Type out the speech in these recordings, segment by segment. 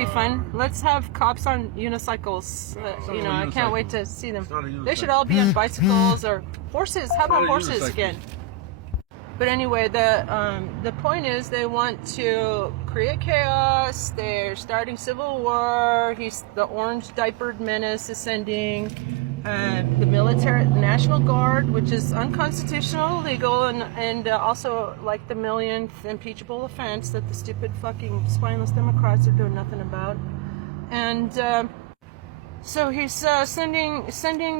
be fun. Let's have cops on unicycles. You know, I can't wait to see them. They should all be on bicycles or horses. How about horses again? But anyway, the point is they want to create chaos. They're starting civil war. The orange diapered menace is sending the military, the National Guard, which is unconstitutional, illegal, and also like the millionth impeachable offense that the stupid fucking spineless Democrats are doing nothing about. And so he's sending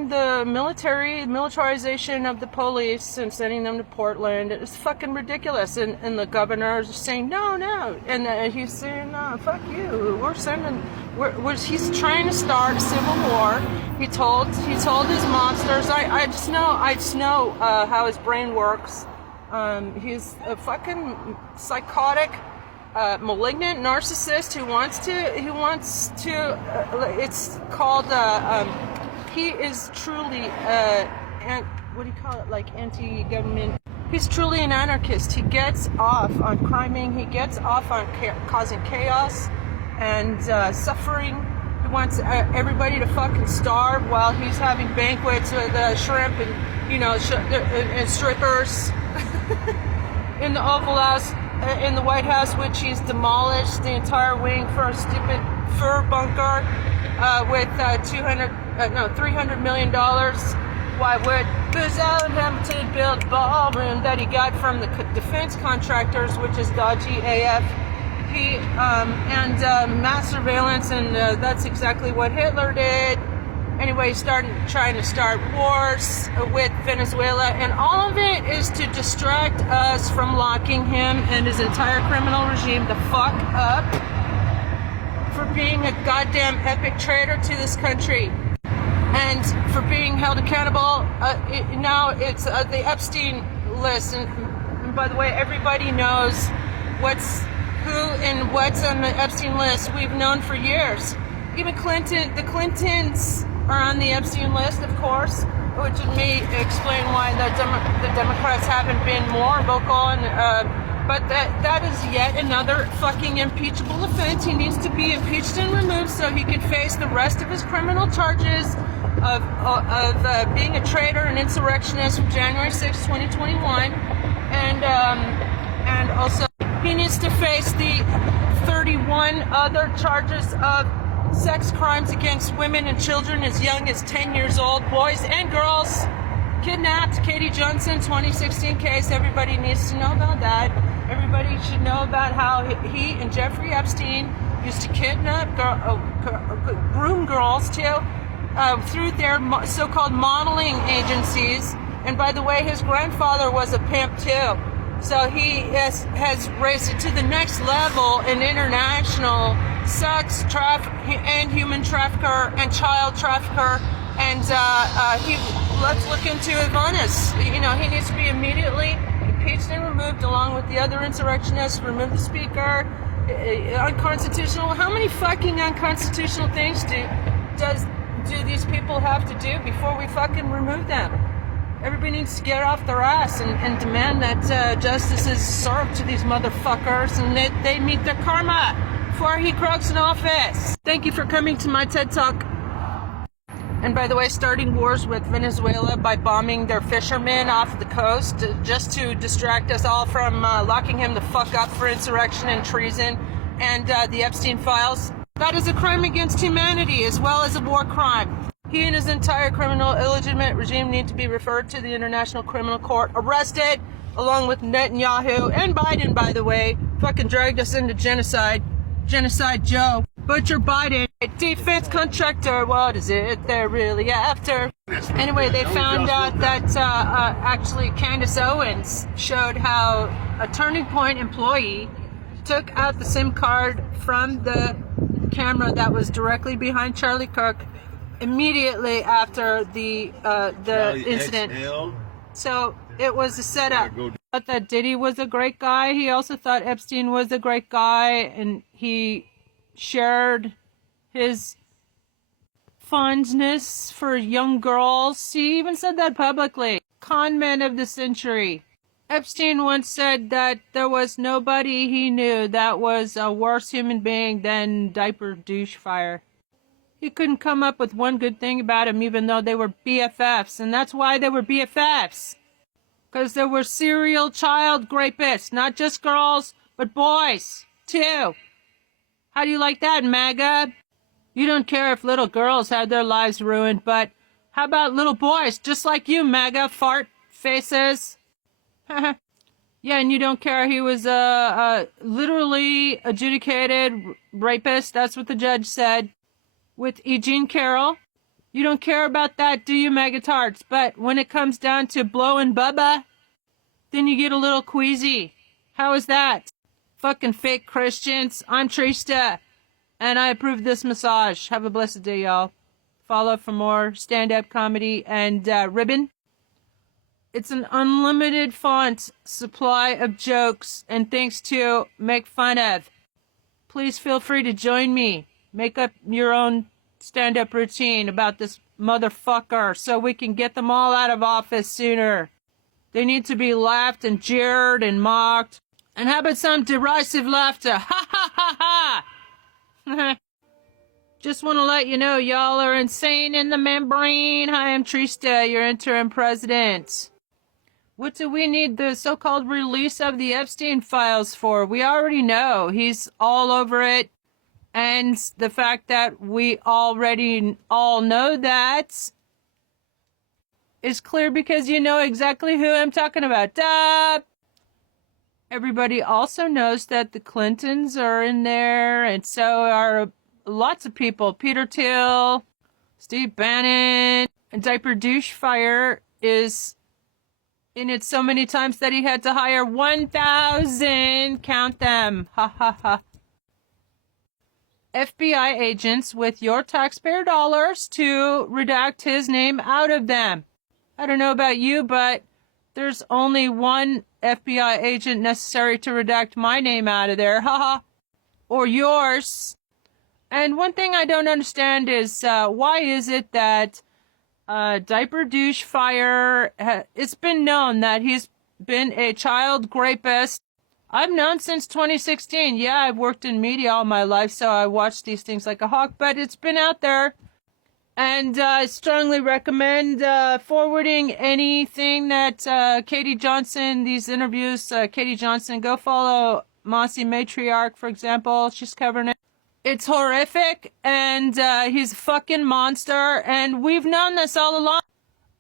the militarization of the police and sending them to Portland. It's fucking ridiculous. And the governor is saying no, and he's saying no, fuck you. He's trying to start a civil war. He told his mobsters. I just know how his brain works. He's a fucking psychotic, malignant narcissist who wants to. It's called. He is truly what do you call it? Like anti-government. He's truly an anarchist. He gets off on criming. He gets off on causing chaos and suffering. He wants everybody to fucking starve while he's having banquets with shrimp and and strippers in the Oval House. In the White House, which he's demolished the entire wing for a stupid fur bunker with $300 million. Why would Booz Allen Hamilton build a ballroom that he got from the defense contractors, which is dodgy AF? Mass surveillance, and that's exactly what Hitler did. Anyway, he's trying to start wars with Venezuela, and all of it is to distract us from locking him and his entire criminal regime the fuck up for being a goddamn epic traitor to this country and for being held accountable. Now it's the Epstein list, and by the way, everybody knows what's on the Epstein list. We've known for years. Even the Clintons are on the Epstein list, of course, which may explain why the Democrats haven't been more vocal. But that is yet another fucking impeachable offense. He needs to be impeached and removed so he can face the rest of his criminal charges of being a traitor and insurrectionist from January 6, 2021, and also he needs to face the 31 other charges of sex crimes against women and children as young as 10 years old, boys and girls, kidnapped. Katie Johnson, 2016 case. Everybody needs to know about that. Everybody should know about how he and Jeffrey Epstein used to kidnap groom girls too, through their so-called modeling agencies. And by the way, his grandfather was a pimp too. So he has raised it to the next level, an international sex and human trafficker and child trafficker, and let's look into Ivanus. He needs to be immediately impeached and removed along with the other insurrectionists. Remove the speaker. Unconstitutional. How many fucking unconstitutional things do these people have to do before we fucking remove them? Everybody needs to get off their ass and demand that justice is served to these motherfuckers and that they meet their karma before he croaks in office. Thank you for coming to my TED Talk. And by the way, starting wars with Venezuela by bombing their fishermen off the coast just to distract us all from locking him the fuck up for insurrection and treason and the Epstein files. That is a crime against humanity as well as a war crime. He and his entire criminal illegitimate regime need to be referred to the International Criminal Court, arrested, along with Netanyahu and Biden, by the way, fucking dragged us into genocide. Genocide Joe. Butcher Biden. Defense contractor, what is it they're really after? Anyway, they found out that actually Candace Owens showed how a Turning Point employee took out the SIM card from the camera that was directly behind Charlie Kirk immediately after the incident. So it was a setup. Thought that Diddy was a great guy. He also thought Epstein was a great guy, and he shared his fondness for young girls. He even said that publicly. Con men of the century. Epstein once said that there was nobody he knew that was a worse human being than Diaper Douche Fire. He couldn't come up with one good thing about him, even though they were BFFs. And that's why they were BFFs. Because they were serial child rapists. Not just girls, but boys, too. How do you like that, MAGA? You don't care if little girls had their lives ruined, but how about little boys, just like you, MAGA fart faces? Yeah, and you don't care he was a literally adjudicated rapist. That's what the judge said. With E. Jean Carroll. You don't care about that, do you, magatards? But when it comes down to blowing Bubba, then you get a little queasy. How is that? Fucking fake Christians. I'm Trista, and I approve this massage. Have a blessed day, y'all. Follow for more stand-up comedy and ribbon. It's an unlimited font supply of jokes and things to make fun of. Please feel free to join me. Make up your own stand-up routine about this motherfucker so we can get them all out of office sooner. They need to be laughed and jeered and mocked. And how about some derisive laughter? Ha ha ha ha! Just want to let you know y'all are insane in the membrane. Hi, I'm Trista, your interim president. What do we need the so-called release of the Epstein files for? We already know. He's all over it. And the fact that we already all know that is clear because you know exactly who I'm talking about. Duh! Everybody also knows that the Clintons are in there, and so are lots of people. Peter Thiel, Steve Bannon, and Diaper Douche Fire is in it so many times that he had to hire 1,000, count them, ha ha ha, FBI agents with your taxpayer dollars to redact his name out of them. I don't know about you, but there's only one FBI agent necessary to redact my name out of there, haha, or yours. And one thing I don't understand is why is it that Diaper Douche Fire, it's been known that he's been a child rapist. I've known since 2016. Yeah, I've worked in media all my life, so I watch these things like a hawk, but it's been out there. And I strongly recommend forwarding anything that Katie Johnson, these interviews, Katie Johnson, go follow Mossy Matriarch, for example. She's covering it. It's horrific, and he's a fucking monster, and we've known this all along.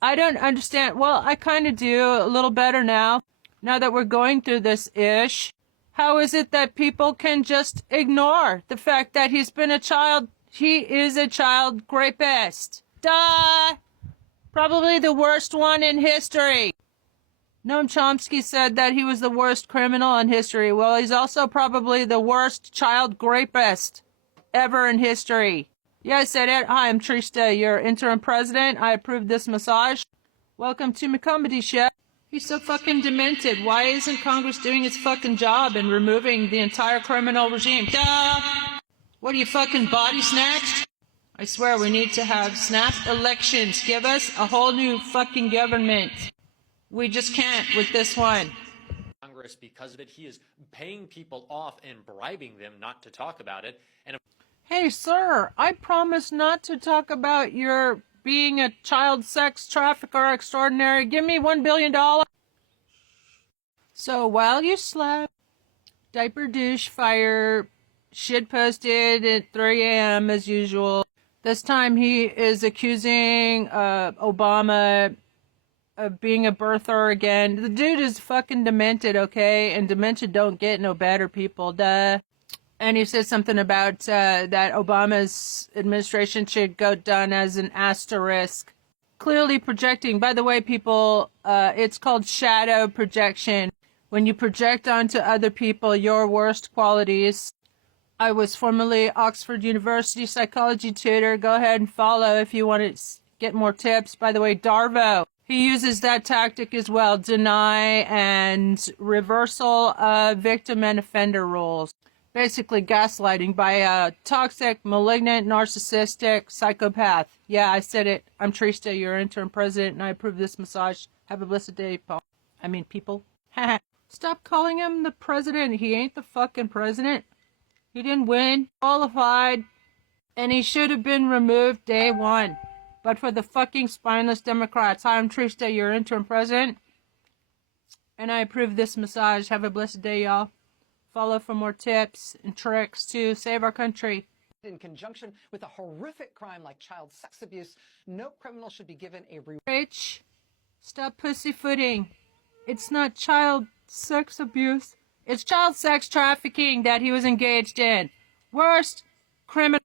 I don't understand. Well, I kind of do a little better now that we're going through this ish. How is it that people can just ignore the fact that he's been a child? He is a child rapist. Duh! Probably the worst one in history. Noam Chomsky said that he was the worst criminal in history. Well, he's also probably the worst child rapist ever in history. Yeah, I said it. Hi, I'm Trista, your interim president. I approve this massage. Welcome to my comedy show. He's so fucking demented. Why isn't Congress doing its fucking job and removing the entire criminal regime? Duh! What are you, fucking body snatched? I swear we need to have snap elections. Give us a whole new fucking government. We just can't with this one. Congress, because of it, he is paying people off and bribing them not to talk about it. And hey, sir, I promise not to talk about your being a child sex trafficker extraordinary. Give me $1 billion. So while you slept, Diaper Douche Fire shit posted at 3 a.m. as usual. This time he is accusing Obama of being a birther again. The dude is fucking demented, okay? And dementia don't get no better, people, duh. And he said something about that Obama's administration should go down as an asterisk. Clearly projecting. By the way, people, it's called shadow projection. When you project onto other people your worst qualities. I was formerly Oxford University psychology tutor. Go ahead and follow if you want to get more tips. By the way, Darvo, he uses that tactic as well. Deny and reversal of victim and offender roles. Basically gaslighting by a toxic, malignant, narcissistic psychopath. Yeah, I said it. I'm Trista, your interim president, and I approve this massage. Have a blessed day, Paul. People. Stop calling him the president. He ain't the fucking president. He didn't win, qualified, and he should have been removed day one. But for the fucking spineless Democrats. Hi, I'm Trista, your interim president. And I approve this massage. Have a blessed day, y'all. Follow for more tips and tricks to save our country. In conjunction with a horrific crime like child sex abuse, no criminal should be given a reward. Rach, stop pussyfooting. It's not child sex abuse. It's child sex trafficking that he was engaged in. Worst criminal.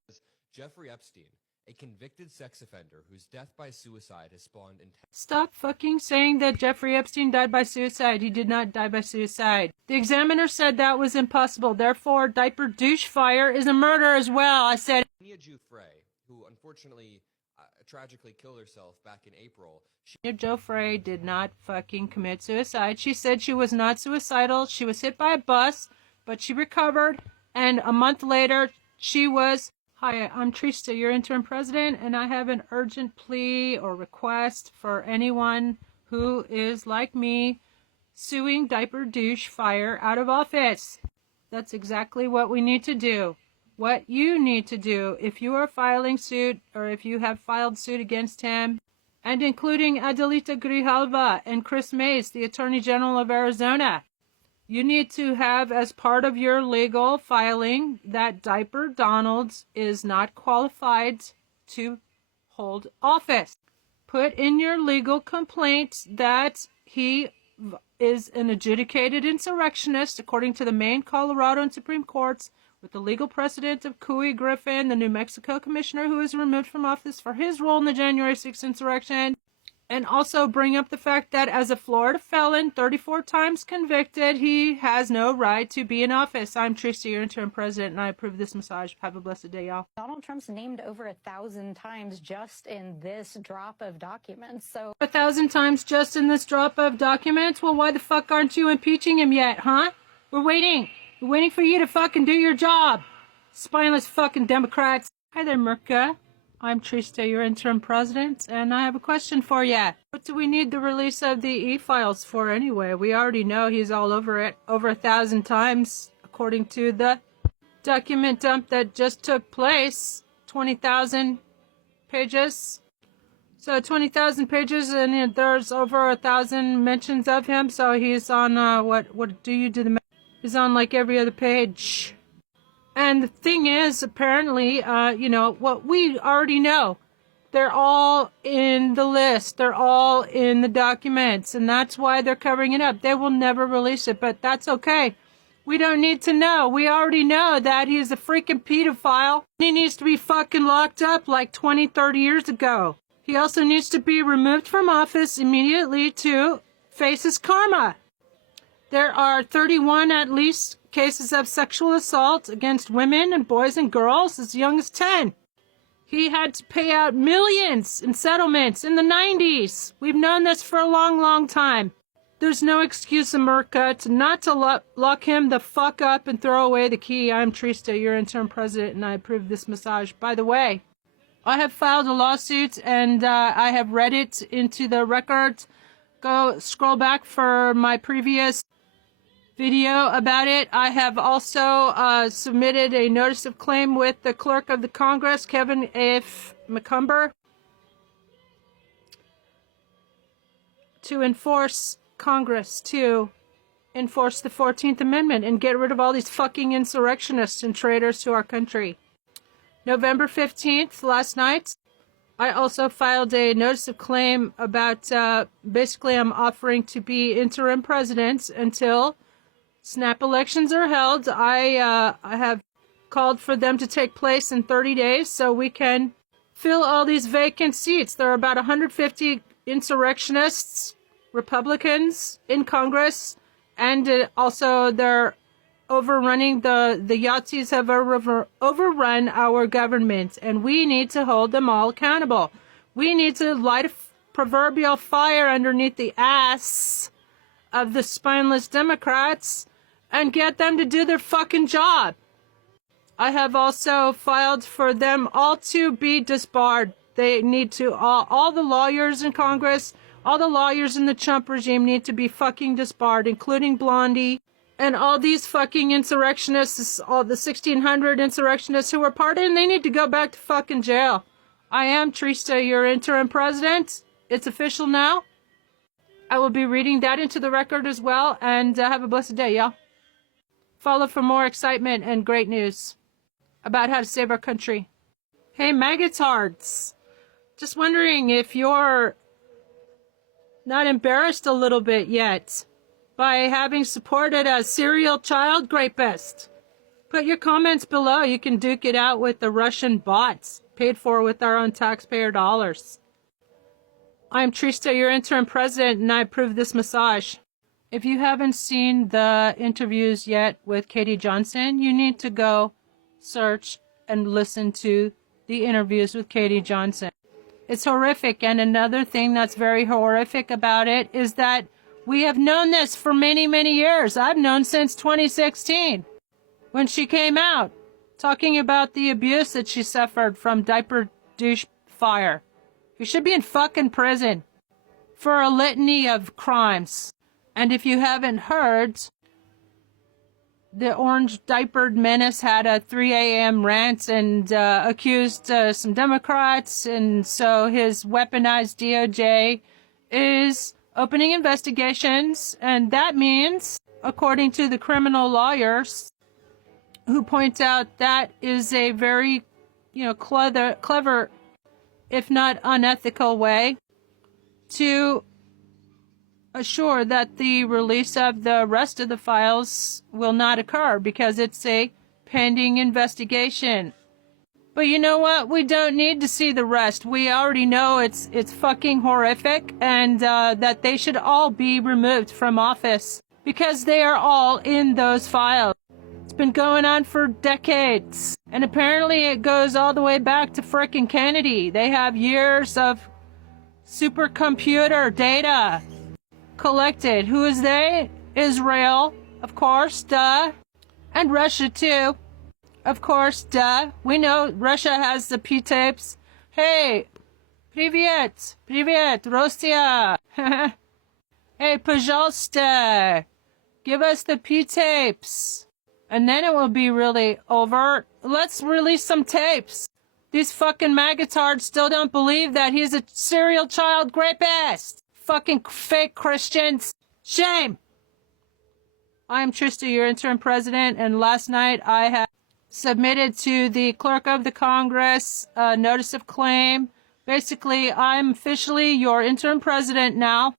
Jeffrey Epstein, a convicted sex offender whose death by suicide has spawned intense. Stop fucking saying that Jeffrey Epstein died by suicide. He did not die by suicide. The examiner said that was impossible. Therefore, diaper douche fire is a murder as well. I said. Frey, who unfortunately tragically killed herself back in April. Jo Frey did not fucking commit suicide. She said she was not suicidal. She was hit by a bus, but she recovered. And a month later, she was. Hi, I'm Trista, your interim president, and I have an urgent plea or request for anyone who is, like me, suing Diaper Douche Fire out of office. That's exactly what we need to do. What you need to do if you are filing suit or if you have filed suit against him, and including Adelita Grijalva and Chris Mays, the Attorney General of Arizona, you need to have as part of your legal filing that Diaper Donalds is not qualified to hold office. Put in your legal complaint that he is an adjudicated insurrectionist according to the Maine, Colorado, and Supreme Courts, with the legal precedent of Couey Griffin, the New Mexico commissioner who was removed from office for his role in the January 6th insurrection. And also bring up the fact that as a Florida felon, 34 times convicted, he has no right to be in office. I'm Trista, your interim president, and I approve this massage. Have a blessed day, y'all. Donald Trump's named over 1,000 times just in this drop of documents. So 1,000 times just in this drop of documents? Well, why the fuck aren't you impeaching him yet, huh? We're waiting. We're waiting for you to fucking do your job. Spineless fucking Democrats. Hi there, Merca. I'm Trista, your interim president, and I have a question for you. What do we need the release of the e-files for anyway? We already know he's all over it over 1,000 times, according to the document dump that just took place. 20,000 pages. So 20,000 pages, and there's over 1,000 mentions of him. So he's on what do you do the math? He's on like every other page. And the thing is, apparently, what we already know, they're all in the list. They're all in the documents. And that's why they're covering it up. They will never release it, but that's okay. We don't need to know. We already know that he's a freaking pedophile. He needs to be fucking locked up like 20, 30 years ago. He also needs to be removed from office immediately to face his karma. There are 31 at least cases of sexual assault against women and boys and girls as young as 10. He had to pay out millions in settlements in the 90s. We've known this for a long, long time. There's no excuse, America, not to lock him the fuck up and throw away the key. I'm Trista, your interim president, and I approve this massage. By the way, I have filed a lawsuit, and I have read it into the records. Go scroll back for my previous video about it. I have also submitted a notice of claim with the clerk of the Congress, Kevin F. McCumber, to enforce Congress, to enforce the 14th Amendment and get rid of all these fucking insurrectionists and traitors to our country. November 15th, last night, I also filed a notice of claim about, basically I'm offering to be interim president until snap elections are held. I have called for them to take place in 30 days so we can fill all these vacant seats. There are about 150 insurrectionists, Republicans in Congress, and also they're overrunning, the Yahtzees have overrun our government, and we need to hold them all accountable. We need to light a proverbial fire underneath the ass of the spineless Democrats and get them to do their fucking job. I have also filed for them all to be disbarred. They need to, all the lawyers in Congress All the lawyers in the Trump regime need to be fucking disbarred, including Blondie and all these fucking insurrectionists, all the 1,600 insurrectionists who were pardoned. They need to go back to fucking jail. I am Trista, your interim president. It's official now. I will be reading that into the record as well, and have a blessed day, y'all. Follow for more excitement and great news about how to save our country. Hey, maggotards. Just wondering if you're not embarrassed a little bit yet by having supported a serial child rapist. Put your comments below. You can duke it out with the Russian bots paid for with our own taxpayer dollars. I'm Trista, your interim president, and I approve this massage. If you haven't seen the interviews yet with Katie Johnson, you need to go search and listen to the interviews with Katie Johnson. It's horrific, and another thing that's very horrific about it is that we have known this for many, many years. I've known since 2016, when she came out, talking about the abuse that she suffered from diaper douche fire. You should be in fucking prison for a litany of crimes. And if you haven't heard, the orange diapered menace had a 3 a.m. rant and accused some Democrats. And so his weaponized DOJ is opening investigations. And that means, according to the criminal lawyers who point out that is a very, clever, if not unethical way to assure that the release of the rest of the files will not occur because it's a pending investigation. But you know what? We don't need to see the rest. We already know it's fucking horrific, and that they should all be removed from office because they are all in those files. It's been going on for decades. And apparently it goes all the way back to frickin' Kennedy. They have years of supercomputer data collected. Who is they? Israel, of course, duh. And Russia, too. Of course, duh. We know Russia has the P-tapes. Hey, привет, Russia. Hey, пожалуйста, give us the P-tapes. And then it will be really over. Let's release some tapes. These fucking maggotards still don't believe that he's a serial child rapist. Fucking fake Christians. Shame. I am Trista, your interim president, and last night I have submitted to the clerk of the Congress a notice of claim. Basically, I'm officially your interim president now,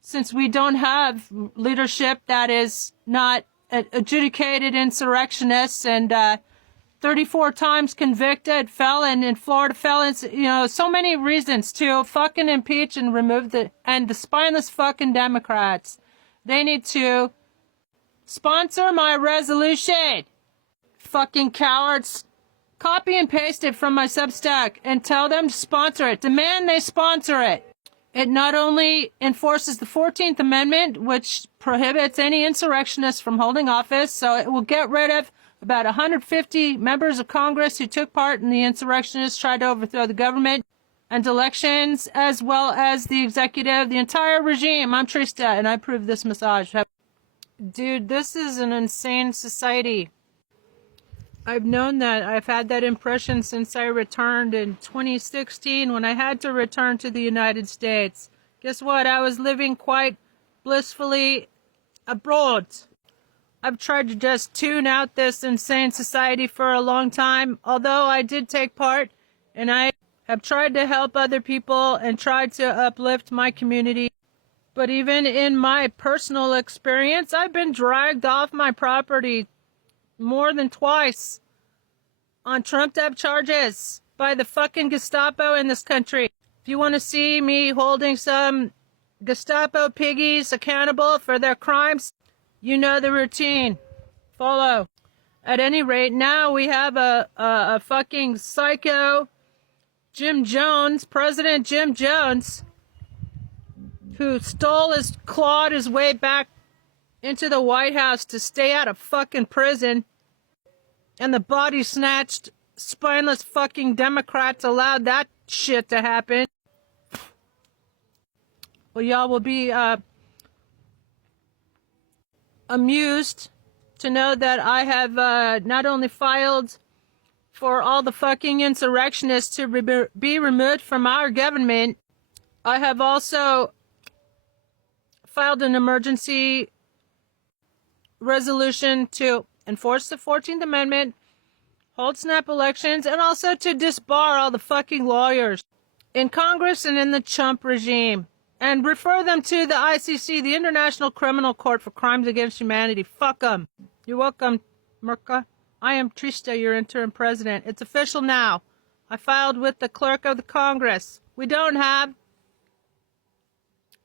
since we don't have leadership that is not adjudicated insurrectionists and 34 times convicted felon in Florida felons, so many reasons to fucking impeach and remove the spineless fucking Democrats. They need to sponsor my resolution. Fucking cowards. Copy and paste it from my Substack and tell them to sponsor it. Demand they sponsor it. It not only enforces the 14th Amendment, which prohibits any insurrectionists from holding office, so it will get rid of about 150 members of Congress who took part in the insurrectionists tried to overthrow the government and elections, as well as the executive, the entire regime. I'm Trista, and I approve this massage. Dude, this is an insane society. I've known that. I've had that impression since I returned in 2016 when I had to return to the United States. Guess what? I was living quite blissfully abroad. I've tried to just tune out this insane society for a long time, although I did take part, and I have tried to help other people and tried to uplift my community. But even in my personal experience, I've been dragged off my property more than twice on trumped-up charges by the fucking Gestapo in this country. If you want to see me holding some Gestapo piggies accountable for their crimes, you know the routine. Follow. At any rate, now we have a fucking psycho Jim Jones, President Jim Jones, who clawed his way back into the White House to stay out of fucking prison. And the body snatched, spineless fucking Democrats allowed that shit to happen. Well, y'all will be amused to know that I have not only filed for all the fucking insurrectionists to be removed from our government, I have also filed an emergency resolution to enforce the 14th Amendment, hold snap elections, and also to disbar all the fucking lawyers in Congress and in the Trump regime, and refer them to the ICC, the International Criminal Court for Crimes Against Humanity. Fuck them. You're welcome, Merca. I am Trista, your interim president. It's official now. I filed with the clerk of the Congress. We don't have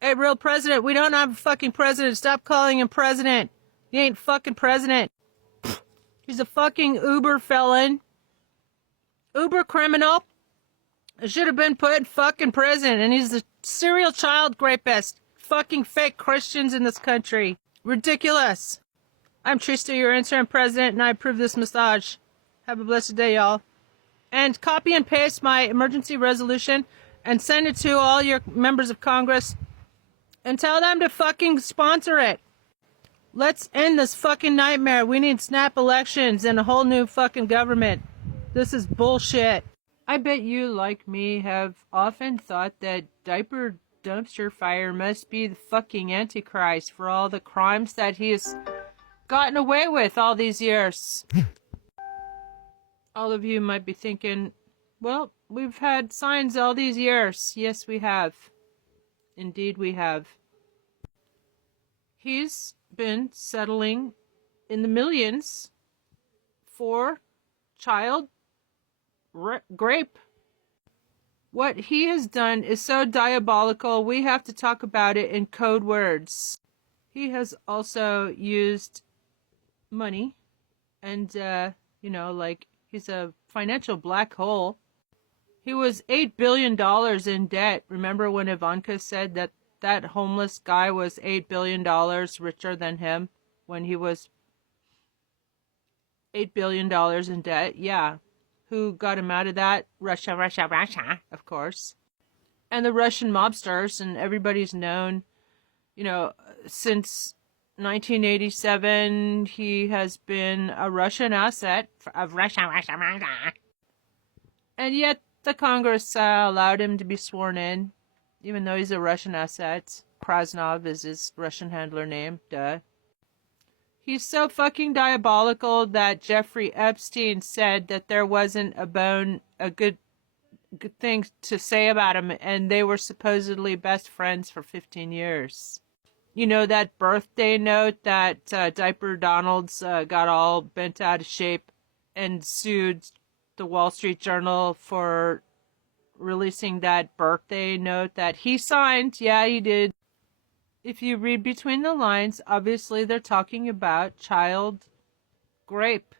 a real president. We don't have a fucking president. Stop calling him president. He ain't fucking president. He's a fucking Uber felon. Uber criminal. Should have been put in fucking prison. And he's a serial child rapist. Fucking fake Christians in this country. Ridiculous. I'm Trista, your interim president, and I approve this massage. Have a blessed day, y'all. And copy and paste my emergency resolution and send it to all your members of Congress and tell them to fucking sponsor it. Let's end this fucking nightmare. We need snap elections and a whole new fucking government. This is bullshit. I bet you, like me, have often thought that diaper dumpster fire must be the fucking Antichrist for all the crimes that he's gotten away with all these years. All of you might be thinking, well, we've had signs all these years. Yes, we have. Indeed, we have. He's been settling in the millions for child rape. What he has done is so diabolical, we have to talk about it in code words. He has also used money and, like, he's a financial black hole. He was $8 billion in debt. Remember when Ivanka said that that homeless guy was $8 billion richer than him when he was $8 billion in debt? Yeah. Who got him out of that? Russia, of course. And the Russian mobsters, and everybody's known, since 1987, he has been a Russian asset of Russia. And yet the Congress allowed him to be sworn in, even though he's a Russian asset. Krasnov is his Russian handler name, duh. He's so fucking diabolical that Jeffrey Epstein said that there wasn't a good thing to say about him, and they were supposedly best friends for 15 years. You know, that birthday note that Diaper Donald's got all bent out of shape and sued the Wall Street Journal for releasing that birthday note that he signed? Yeah, he did. If you read between the lines, obviously they're talking about child rape.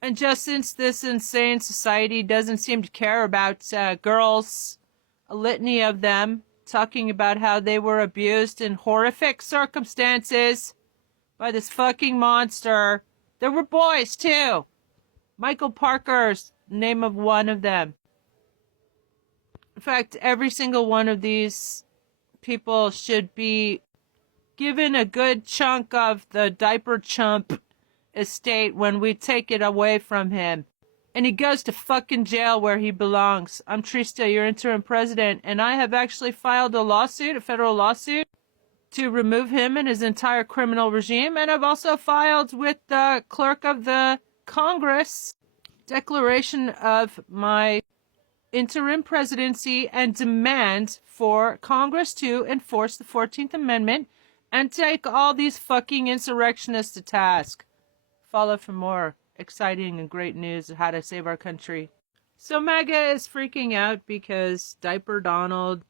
And just since this insane society doesn't seem to care about girls, a litany of them talking about how they were abused in horrific circumstances by this fucking monster. There were boys too. Michael Parker's the name of one of them. In fact, every single one of these people should be given a good chunk of the diaper chump estate when we take it away from him. And he goes to fucking jail where he belongs. I'm Trista, your interim president, and I have actually filed a federal lawsuit, to remove him and his entire criminal regime. And I've also filed with the clerk of the Congress declaration of my interim presidency and demand for Congress to enforce the 14th Amendment and take all these fucking insurrectionists to task. Follow for more exciting and great news of how to save our country. So MAGA is freaking out because Diaper Donald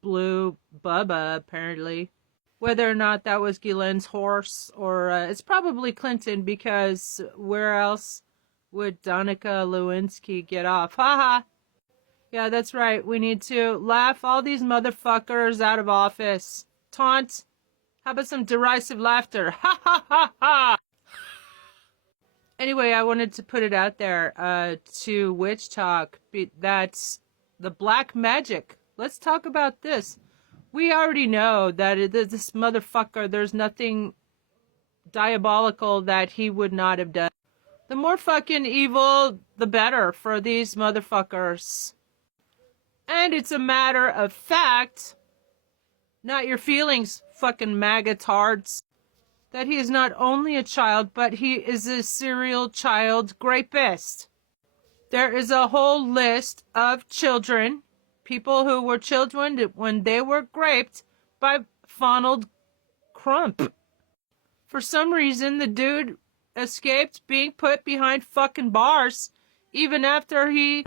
blew Bubba, apparently. Whether or not that was Ghislaine's horse, or it's probably Clinton, because where else would Danica Lewinsky get off? Ha! Yeah, that's right. We need to laugh all these motherfuckers out of office. Taunt. How about some derisive laughter? Ha ha ha ha! Anyway, I wanted to put it out there to Witch Talk. That's the black magic. Let's talk about this. We already know that this motherfucker, there's nothing diabolical that he would not have done. The more fucking evil, the better for these motherfuckers. And it's a matter of fact, not your feelings, fucking maggotards, that he is not only a child, but he is a serial child rapist. There is a whole list of children, people who were children when they were raped by Donald Trump. For some reason, the dude escaped being put behind fucking bars even after he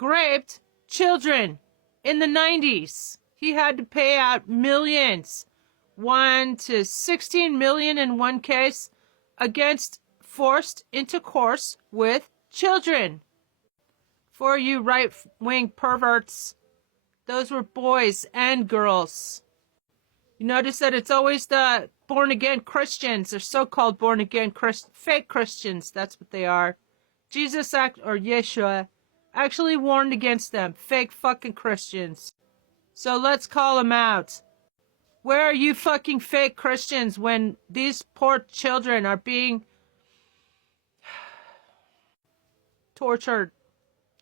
raped children in the 90s. He had to pay out millions, 1 to 16 million in one case, against forced intercourse with children. For you right-wing perverts, those were boys and girls. You notice that it's always the born-again Christians, or so-called born-again fake Christians, that's what they are. Jesus or Yeshua actually warned against them, fake fucking Christians. So let's call them out. Where are you fucking fake Christians when these poor children are being tortured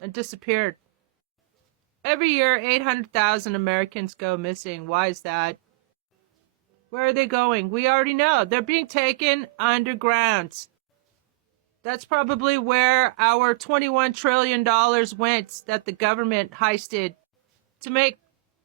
and disappeared? Every year, 800,000 Americans go missing. Why is that? Where are they going? We already know. They're being taken underground. That's probably where our $21 trillion went that the government heisted to make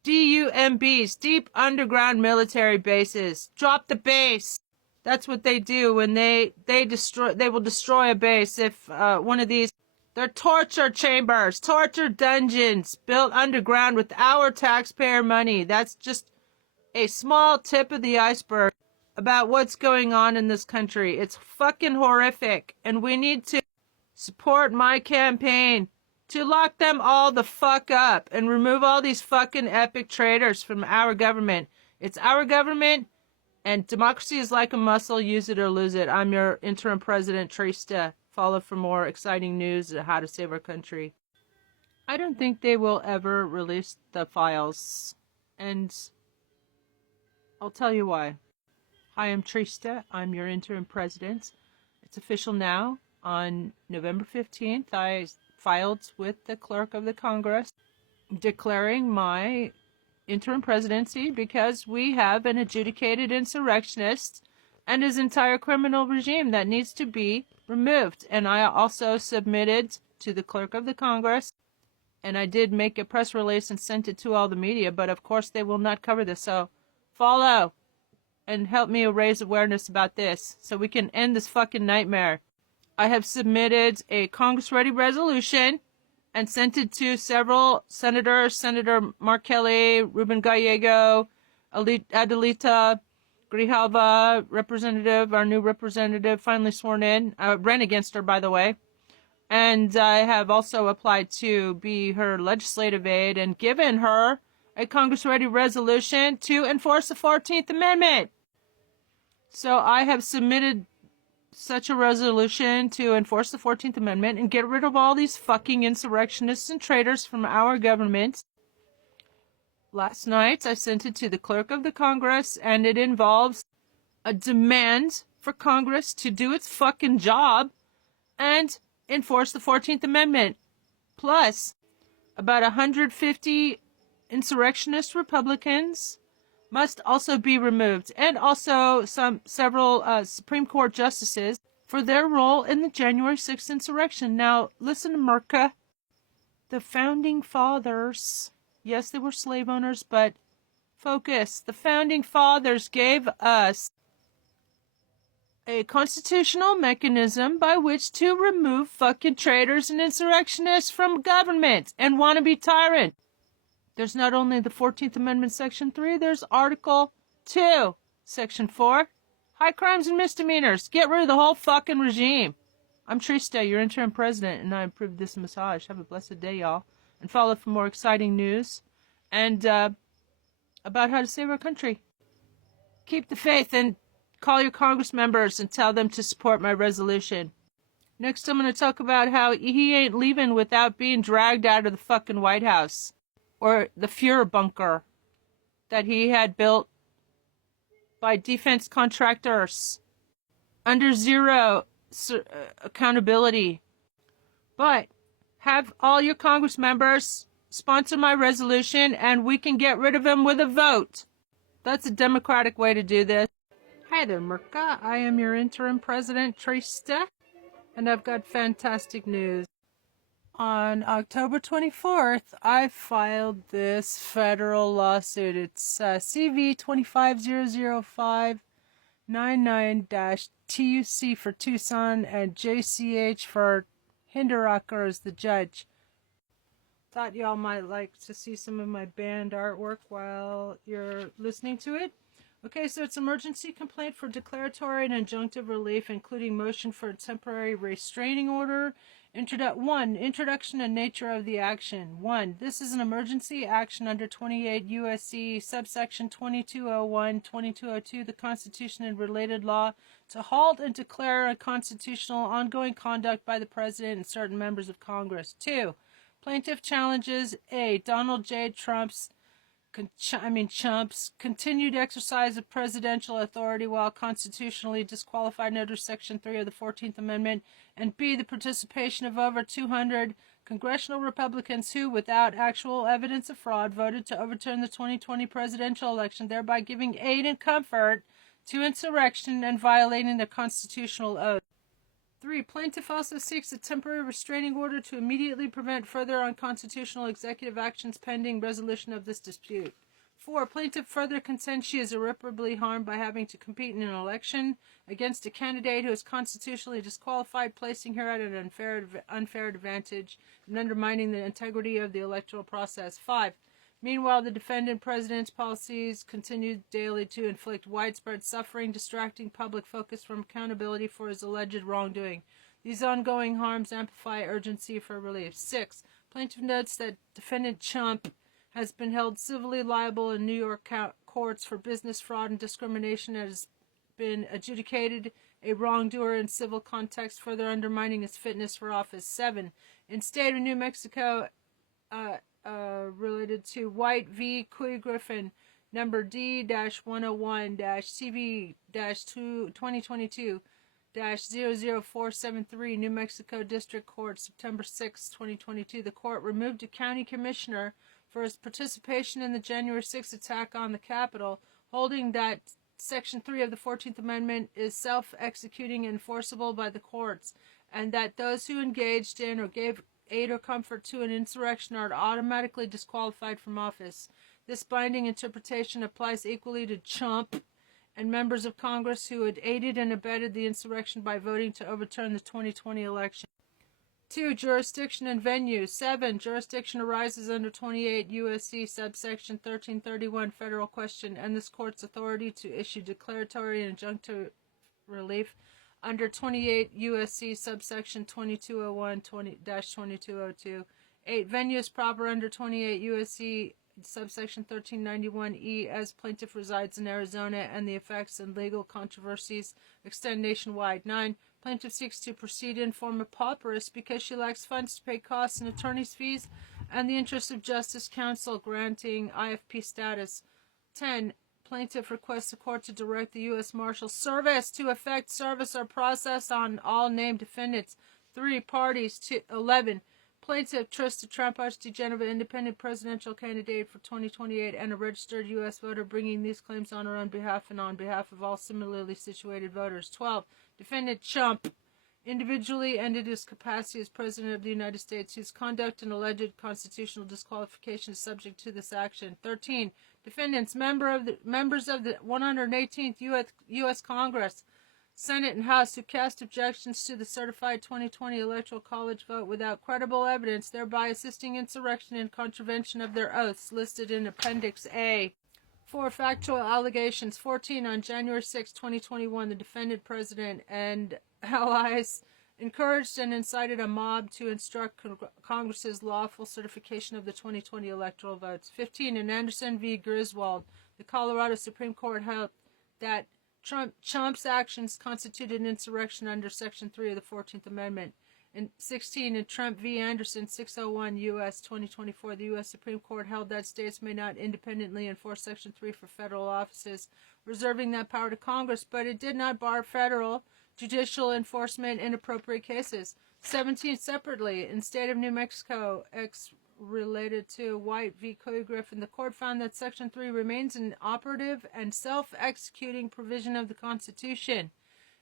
DUMBs, deep underground military bases. Drop the base. That's what they do when they will destroy a base if one of these. They're torture chambers, torture dungeons built underground with our taxpayer money. That's just a small tip of the iceberg about what's going on in this country. It's fucking horrific, and we need to support my campaign to lock them all the fuck up and remove all these fucking epic traitors from our government. It's our government, and democracy is like a muscle. Use it or lose it. I'm your interim president, Trista. Follow for more exciting news on how to save our country. I don't think they will ever release the files, and I'll tell you why. Hi, I'm Trista. I'm your interim president. It's official now. On November 15th, I filed with the clerk of the Congress declaring my interim presidency because we have an adjudicated insurrectionist and his entire criminal regime that needs to be removed. And I also submitted to the clerk of the Congress, and I did make a press release and sent it to all the media, but of course they will not cover this. So follow and help me raise awareness about this so we can end this fucking nightmare. I have submitted a Congress-ready resolution and sent it to several senators, Senator Mark Kelly, Ruben Gallego, Adelita Grijalva, representative, our new representative, finally sworn in. I ran against her, by the way. And I have also applied to be her legislative aide and given her a Congress-ready resolution to enforce the 14th Amendment. So I have submitted such a resolution to enforce the 14th Amendment and get rid of all these fucking insurrectionists and traitors from our government. Last night, I sent it to the clerk of the Congress, and it involves a demand for Congress to do its fucking job and enforce the 14th Amendment. Plus, about 150 insurrectionist Republicans must also be removed, and also several Supreme Court justices for their role in the January 6th insurrection. Now, listen, America. The Founding Fathers, yes, they were slave owners, but focus. The Founding Fathers gave us a constitutional mechanism by which to remove fucking traitors and insurrectionists from government and wannabe tyrants. There's not only the 14th Amendment, Section 3, there's Article 2, Section 4, high crimes and misdemeanors. Get rid of the whole fucking regime. I'm Trista, your interim president, and I approve this massage. Have a blessed day, y'all. And follow for more exciting news and about how to save our country. Keep the faith and call your Congress members and tell them to support my resolution. Next, I'm going to talk about how he ain't leaving without being dragged out of the fucking White House. Or the Fuhrer bunker. that he had built by defense contractors under zero accountability. But have all your Congress members sponsor my resolution and we can get rid of him with a vote. That's a democratic way to do this. Hi there, Merca. I am your interim president, Trista, and I've got fantastic news. On October 24th, I filed this federal lawsuit. It's CV 2500599-TUC for Tucson and JCH for Hinderaker as the judge. Thought y'all might like to see some of my band artwork while you're listening to it. Okay, so it's emergency complaint for declaratory and injunctive relief, including motion for a temporary restraining order. Introduction and nature of the action. 1. This is an emergency action under 28 U.S.C. subsection 2201, 2202, the Constitution and related law, to halt and declare unconstitutional ongoing conduct by the President and certain members of Congress. 2. Plaintiff challenges A. Donald J. Trump's continued exercise of presidential authority while constitutionally disqualified under Section 3 of the 14th Amendment, and B, the participation of over 200 congressional Republicans who, without actual evidence of fraud, voted to overturn the 2020 presidential election, thereby giving aid and comfort to insurrection and violating the constitutional oath. 3. Plaintiff also seeks a temporary restraining order to immediately prevent further unconstitutional executive actions pending resolution of this dispute. 4. Plaintiff further contends she is irreparably harmed by having to compete in an election against a candidate who is constitutionally disqualified, placing her at an unfair advantage and undermining the integrity of the electoral process. 5. Meanwhile, the defendant president's policies continue daily to inflict widespread suffering, distracting public focus from accountability for his alleged wrongdoing. These ongoing harms amplify urgency for relief. 6. Plaintiff notes that defendant Chump has been held civilly liable in New York courts for business fraud and discrimination and has been adjudicated a wrongdoer in civil context, further undermining his fitness for office. 7. In state of New Mexico, related to White v. Cuy Griffin, number D-101-CB-2022-00473, New Mexico District Court, September 6, 2022. The court removed a county commissioner for his participation in the January 6 attack on the Capitol, holding that Section 3 of the 14th Amendment is self-executing and enforceable by the courts, and that those who engaged in or gave aid or comfort to an insurrection are automatically disqualified from office. This binding interpretation applies equally to Chump and members of Congress who had aided and abetted the insurrection by voting to overturn the 2020 election. 2. Jurisdiction and venue. 7. Jurisdiction arises under 28 U.S.C. subsection 1331 federal question and this court's authority to issue declaratory and injunctive relief under 28 U.S.C. subsection 2201-2202. 8. Venue is proper under 28 U.S.C. subsection 1391E as plaintiff resides in Arizona and the effects and legal controversies extend nationwide. 9. Plaintiff seeks to proceed in form of pauperous because she lacks funds to pay costs and attorney's fees and the interests of Justice Council granting IFP status. 10. Plaintiff requests the court to direct the U.S. Marshal Service to effect service or process on all named defendants. 3. Parties. 11. Plaintiff Trista Trump, Geneva, independent presidential candidate for 2028 and a registered U.S. voter, bringing these claims on her own behalf and on behalf of all similarly situated voters. 12. Defendant Chump, individually and in his capacity as President of the United States, whose conduct and alleged constitutional disqualification is subject to this action. 13. Defendants, members of the 118th U.S. Congress, Senate, and House who cast objections to the certified 2020 Electoral College vote without credible evidence, thereby assisting insurrection in contravention of their oaths, listed in Appendix A. 4. Factual allegations. 14. On January 6, 2021, the defendant president and allies encouraged and incited a mob to instruct Congress's lawful certification of the 2020 electoral votes. 15. In Anderson v. Griswold, the Colorado Supreme Court held that Trump's actions constituted insurrection under Section 3 of the 14th Amendment. And 16, in Trump v. Anderson, 601 U.S. 2024, the U.S. Supreme Court held that states may not independently enforce Section 3 for federal offices, reserving that power to Congress, but it did not bar federal judicial enforcement in appropriate cases. 17, separately, in state of New Mexico, related to White v. Coy Griffin, the court found that Section 3 remains an operative and self-executing provision of the Constitution,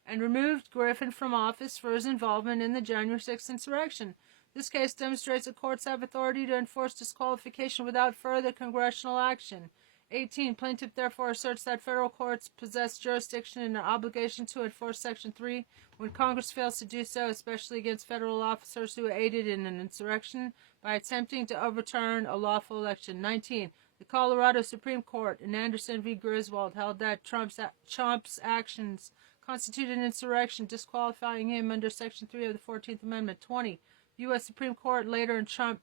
and removed Griffin from office for his involvement in the January 6th insurrection. This case demonstrates that courts have authority to enforce disqualification without further congressional action. 18. Plaintiff therefore asserts that federal courts possess jurisdiction and an obligation to enforce Section 3 when Congress fails to do so, especially against federal officers who aided in an insurrection by attempting to overturn a lawful election. 19. The Colorado Supreme Court in Anderson v. Griswold held that Trump's actions constituted an insurrection, disqualifying him under Section 3 of the 14th Amendment. 20. The U.S. Supreme Court later in Trump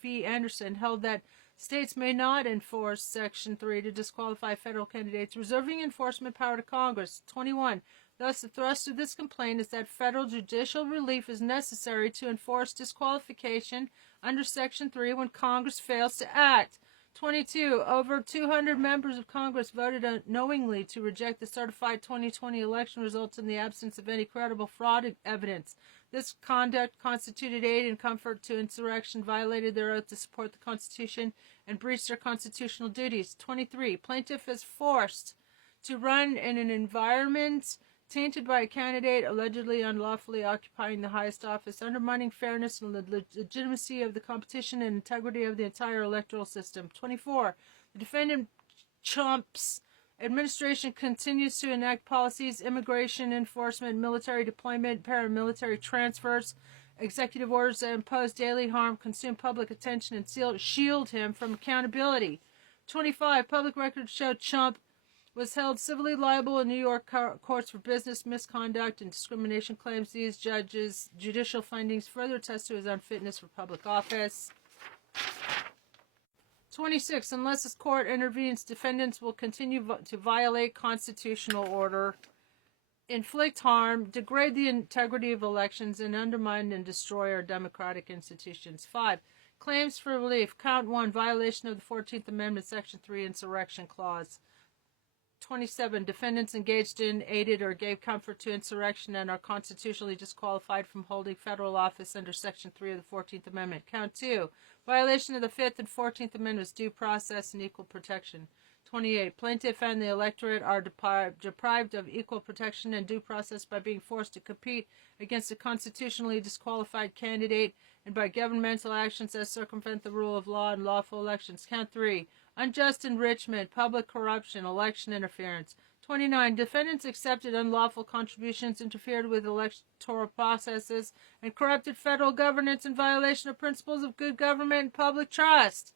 v. Anderson held that states may not enforce Section 3 to disqualify federal candidates, reserving enforcement power to Congress. 21. Thus, the thrust of this complaint is that federal judicial relief is necessary to enforce disqualification under Section 3 when Congress fails to act. 22. Over 200 members of Congress voted unknowingly to reject the certified 2020 election results in the absence of any credible fraud evidence. This conduct constituted aid and comfort to insurrection, violated their oath to support the Constitution, and breached their constitutional duties. 23. Plaintiff is forced to run in an environment tainted by a candidate allegedly unlawfully occupying the highest office, undermining fairness and the legitimacy of the competition and integrity of the entire electoral system. 24. The defendant Trump's administration continues to enact policies, immigration enforcement, military deployment, paramilitary transfers, executive orders that impose daily harm, consume public attention, and shield him from accountability. 25. Public records show Trump was held civilly liable in New York courts for business misconduct and discrimination claims. These judges' judicial findings further attest to his unfitness for public office. 26. Unless this court intervenes, defendants will continue to violate constitutional order, inflict harm, degrade the integrity of elections, and undermine and destroy our democratic institutions. 5. Claims for relief. Count 1, violation of the 14th Amendment, Section 3, Insurrection Clause. 27. Defendants engaged in, aided, or gave comfort to insurrection and are constitutionally disqualified from holding federal office under Section 3 of the 14th Amendment. Count 2. Violation of the 5th and 14th Amendments, due process and equal protection. 28. Plaintiff and the electorate are deprived of equal protection and due process by being forced to compete against a constitutionally disqualified candidate and by governmental actions that circumvent the rule of law and lawful elections. Count 3. Unjust enrichment, public corruption, election interference. 29. Defendants accepted unlawful contributions, interfered with electoral processes, and corrupted federal governance in violation of principles of good government and public trust.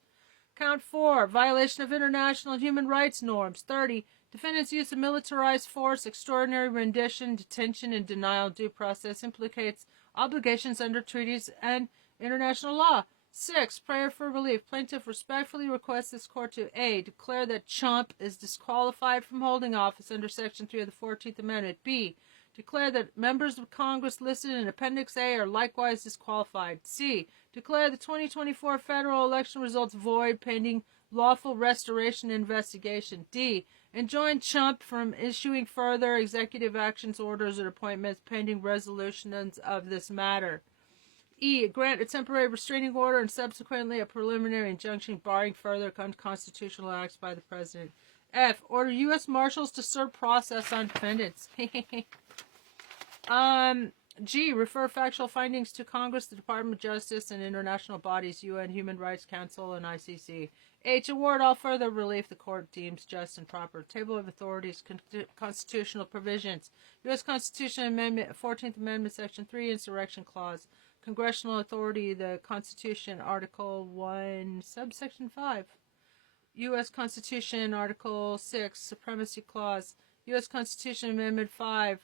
Count 4. Violation of international human rights norms. 30. Defendants' use of militarized force, extraordinary rendition, detention, and denial of due process implicates obligations under treaties and international law. 6. Prayer for relief. Plaintiff respectfully requests this court to A. Declare that Trump is disqualified from holding office under Section 3 of the 14th Amendment. B. Declare that members of Congress listed in Appendix A are likewise disqualified. C. Declare the 2024 federal election results void pending lawful restoration investigation. D. Enjoin Trump from issuing further executive actions, orders, or appointments pending resolutions of this matter. E. Grant a temporary restraining order and subsequently a preliminary injunction barring further unconstitutional acts by the President. F. Order U.S. Marshals to serve process on defendants. G. Refer factual findings to Congress, the Department of Justice, and international bodies, UN, Human Rights Council, and ICC. H. Award all further relief the court deems just and proper. Table of Authorities, Constitutional Provisions. U.S. Constitution Amendment, 14th Amendment, Section 3, Insurrection Clause. Congressional Authority, the Constitution, Article 1, Subsection 5. U.S. Constitution, Article 6, Supremacy Clause. U.S. Constitution Amendment 5,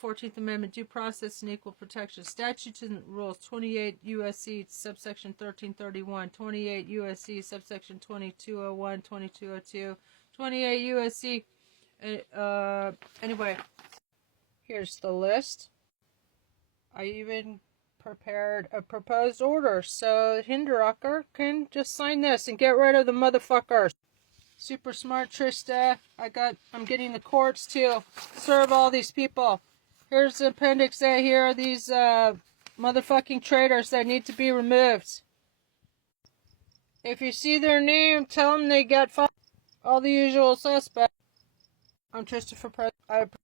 14th Amendment, Due Process and Equal Protection. Statutes and Rules, 28 U.S.C. Subsection 1331, 28 U.S.C. Subsection 2201, 2202, 28 U.S.C. Anyway, here's the list. I even prepared a proposed order so Hinderucker can just sign this and get rid of the motherfuckers. Super smart, Trista. I'm getting the courts to serve all these people. Here's Appendix A. Here are these motherfucking traitors that need to be removed. If you see their name, tell them they got all the usual suspects. I'm Trista for President.